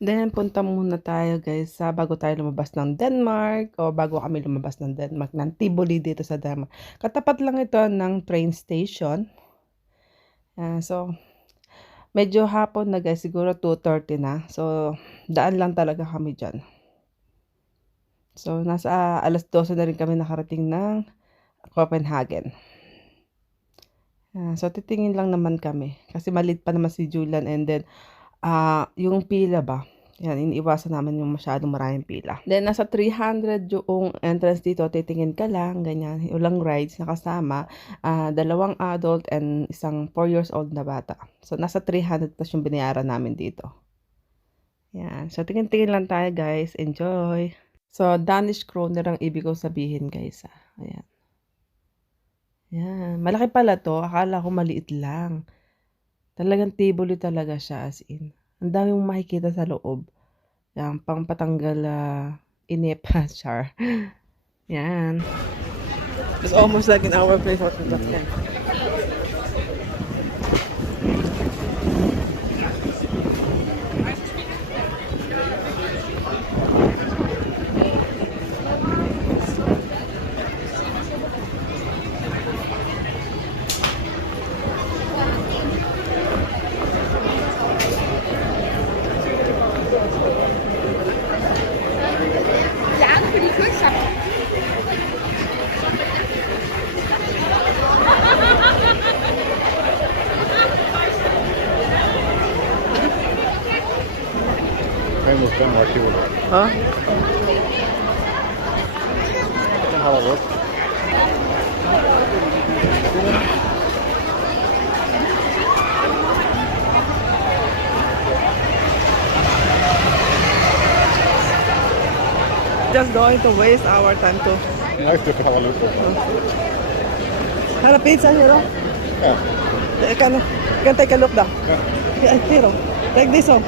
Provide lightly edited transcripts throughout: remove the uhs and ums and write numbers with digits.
Then punta muna tayo guys sa bago tayo lumabas ng Denmark o bago kami lumabas ng Denmark, ng Tivoli dito sa Denmark. Katapat lang ito ng train station. So, medyo hapon na guys, siguro 2:30 na. So, daan lang talaga kami dyan. So, nasa 12:00 na rin kami nakarating ng Copenhagen. So, titingin lang naman kami. Kasi maliit pa naman si Julian and then, yung pila ba? Yan, iniiwasan naman yung masyadong maraming pila. Then, nasa 300 yung entrance dito. Titingin ka lang, ganyan. Walang rides na kasama. 2 adult and isang 4 years old na bata. So, nasa 300 plus yung binayaran namin dito. Yan. So, tingin-tingin lang tayo guys. Enjoy! So, Danish kroner ang ibig ko sabihin guys. Ayan. Yan. Malaki pala to. Akala ko maliit lang. Talagang Tivoli talaga siya as in. Ang dami mong makikita sa loob. Yan. Pang patanggal inip. Char. Yan. It's almost like in our place. Yan. Famous Denmark Tivoli. Huh? How about it? Just going to waste our time to Nice to have a look. have a pizza here. Yeah. You can take a look down. Yeah. Here. Take this one.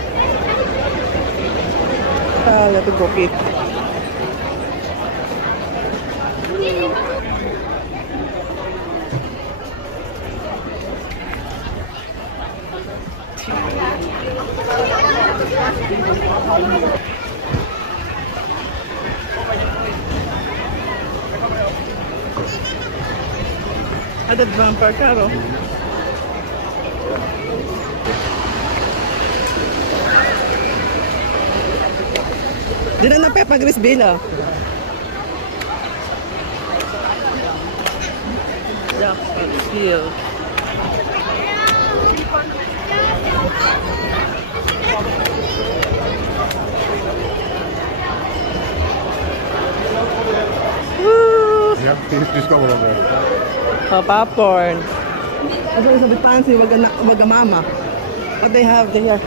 Let it go, Pete. Ada bumper car, oh. Di na napep mag-Gris Bila. Yeah, here. Woo! Yeah, just go over there. Popcorn. Ito is a bit fancy, waga mama. What they have here?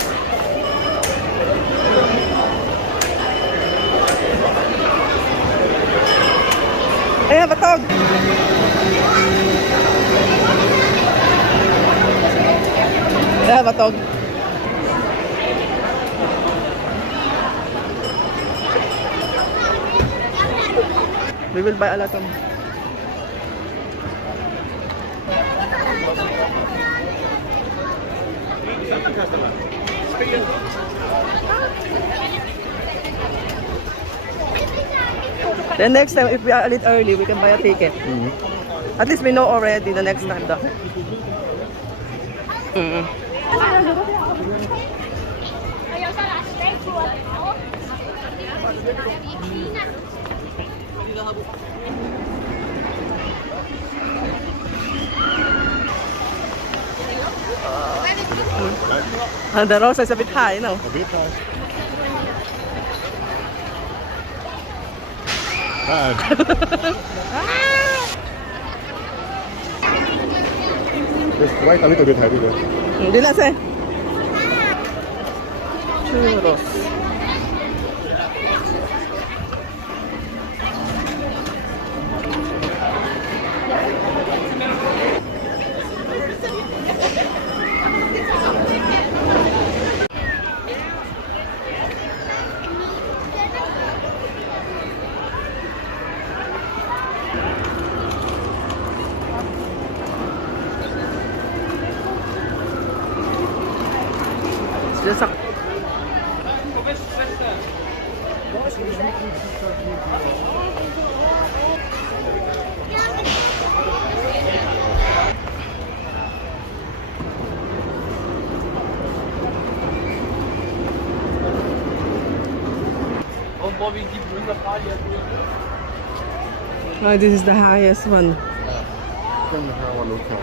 Ayan, batog! Ayan, batog. We will buy a lot of... The next time, if we are a little early, we can buy a ticket. At least we know already the next time though. The rosa is a bit high, no? A bit high. Just quite a little bit heavy though. Hindi lang sir. Churros. Just a Oh, this is the highest one. Can have a look at.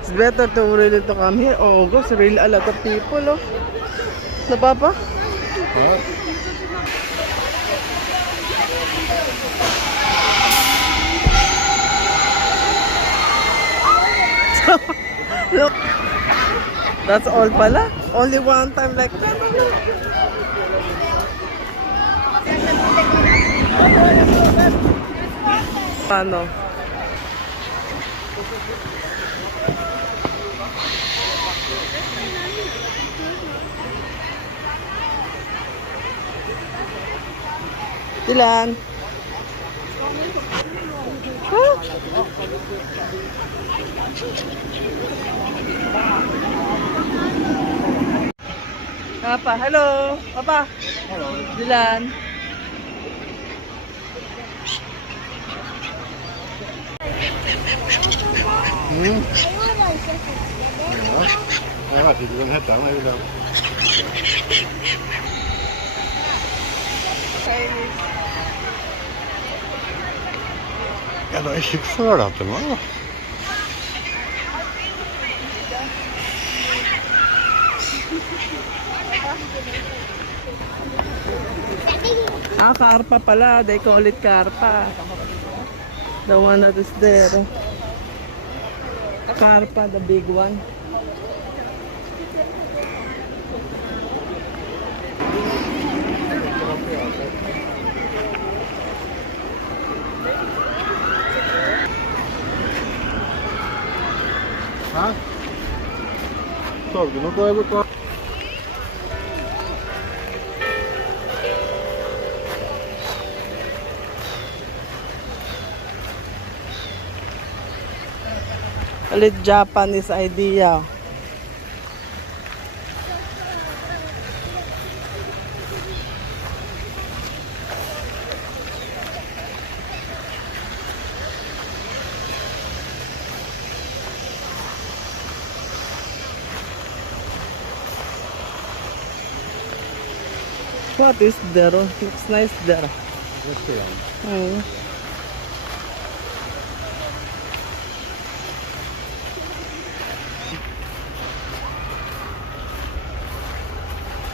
It's better to really to come here. Oh, gosh, really a lot of people, oh. Na papa? Huh? Look. That's all pala. Only one time like that. Paano? Ilan? Huh? Papa, hello. Papa. Hello. Dilan. Ja, jag vet inte, den hette han är ju den. Ja, det är ju fölat va? Ah, karpa pala. They call it karpa. The one that is there. Karpa, the big one. Ha? Såg du något där borta? A little Japanese idea. What is there? Looks nice there. Det ser han. Mm.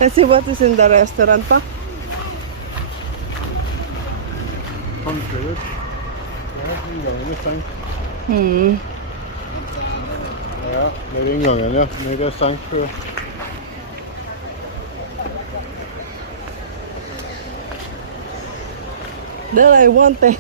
Let's see what is in the restaurant pa. Handklädet. Ja, ingången är stängt. Ja, det är ingången ja. Men det är stängt för... There I want it.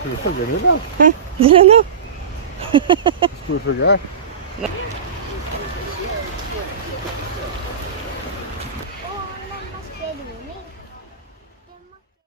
Ska vi följa nu då? Dilan, no? Ska vi följa?